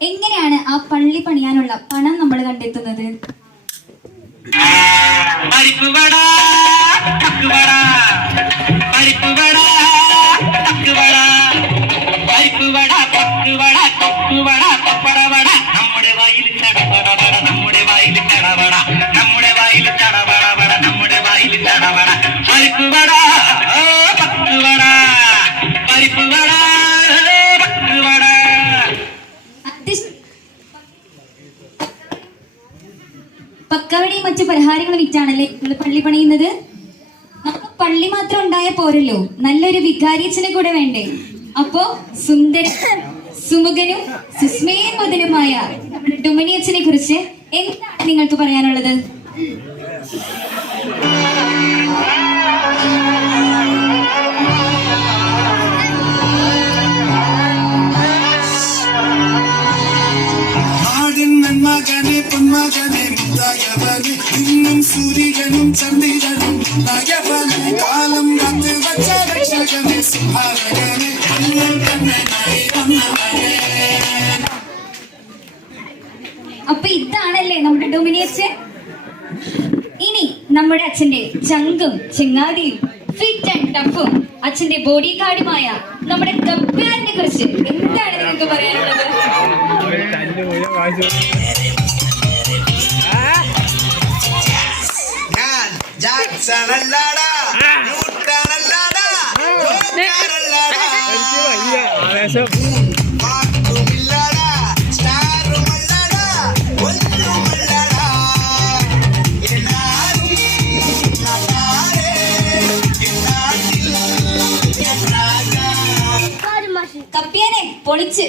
എങ്ങനെയാണ് ആ പള്ളി പണിയാനുള്ള പണം നമ്മൾ കണ്ടെത്തുന്നത്? പക്കവടയും മറ്റു പലഹാരങ്ങളും വിറ്റാണല്ലേ നിങ്ങൾ പള്ളി പണിയുന്നത്? നമുക്ക് പള്ളി മാത്രം ഉണ്ടായ പോരല്ലോ, നല്ലൊരു വികാരിയച്ഛനെ കൂടെ വേണ്ടേ? അപ്പോ സുന്ദര സുമുഖനും സുസ്മേന്മതനുമായ ഡുമനിയച്ഛനെ കുറിച്ച് എന്താണ് നിങ്ങൾക്ക് പറയാനുള്ളത്? മകനെ പൊന്മകനെ മുതായവനെ ഇന്നും സൂര്യനും ചന്ദ്രനും മുതായവനെ കാലം കാത്ത് വച്ച രക്ഷകനെ സുഭാരകനെ കണ്ണനായി വന്നവനെ. അപ്പൊ ഇതാണല്ലേ നമ്മുടെ ഡൊമിനിയച്ഛൻ. ഇനി നമ്മുടെ അച്ഛന്റെ ചങ്കും ചെങ്ങാതിയും ഫിറ്റ് ആൻഡ് ടഫും അച്ഛന്റെ ബോഡി ഗാർഡുമായ നമ്മുടെ കപ്പ്യാരിനെ കുറിച്ച് എന്താണ് നിങ്ങൾക്ക് പറയാനുള്ളത്? കപ്പ്യാനെ പൊളിച്ച്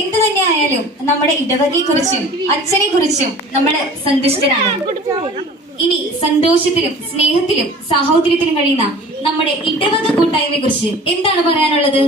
എന്ത് തന്നെ ആയാലും നമ്മുടെ ഇടവകയെ കുറിച്ചും അച്ഛനെ കുറിച്ചും നമ്മൾ സന്തുഷ്ടരാണ്. ഇനി സന്തോഷത്തിലും സ്നേഹത്തിലും സാഹോദര്യത്തിലും കഴിയുന്ന നമ്മുടെ ഇടവക കൂട്ടായ്മയെ കുറിച്ച് എന്താണ് പറയാനുള്ളത്?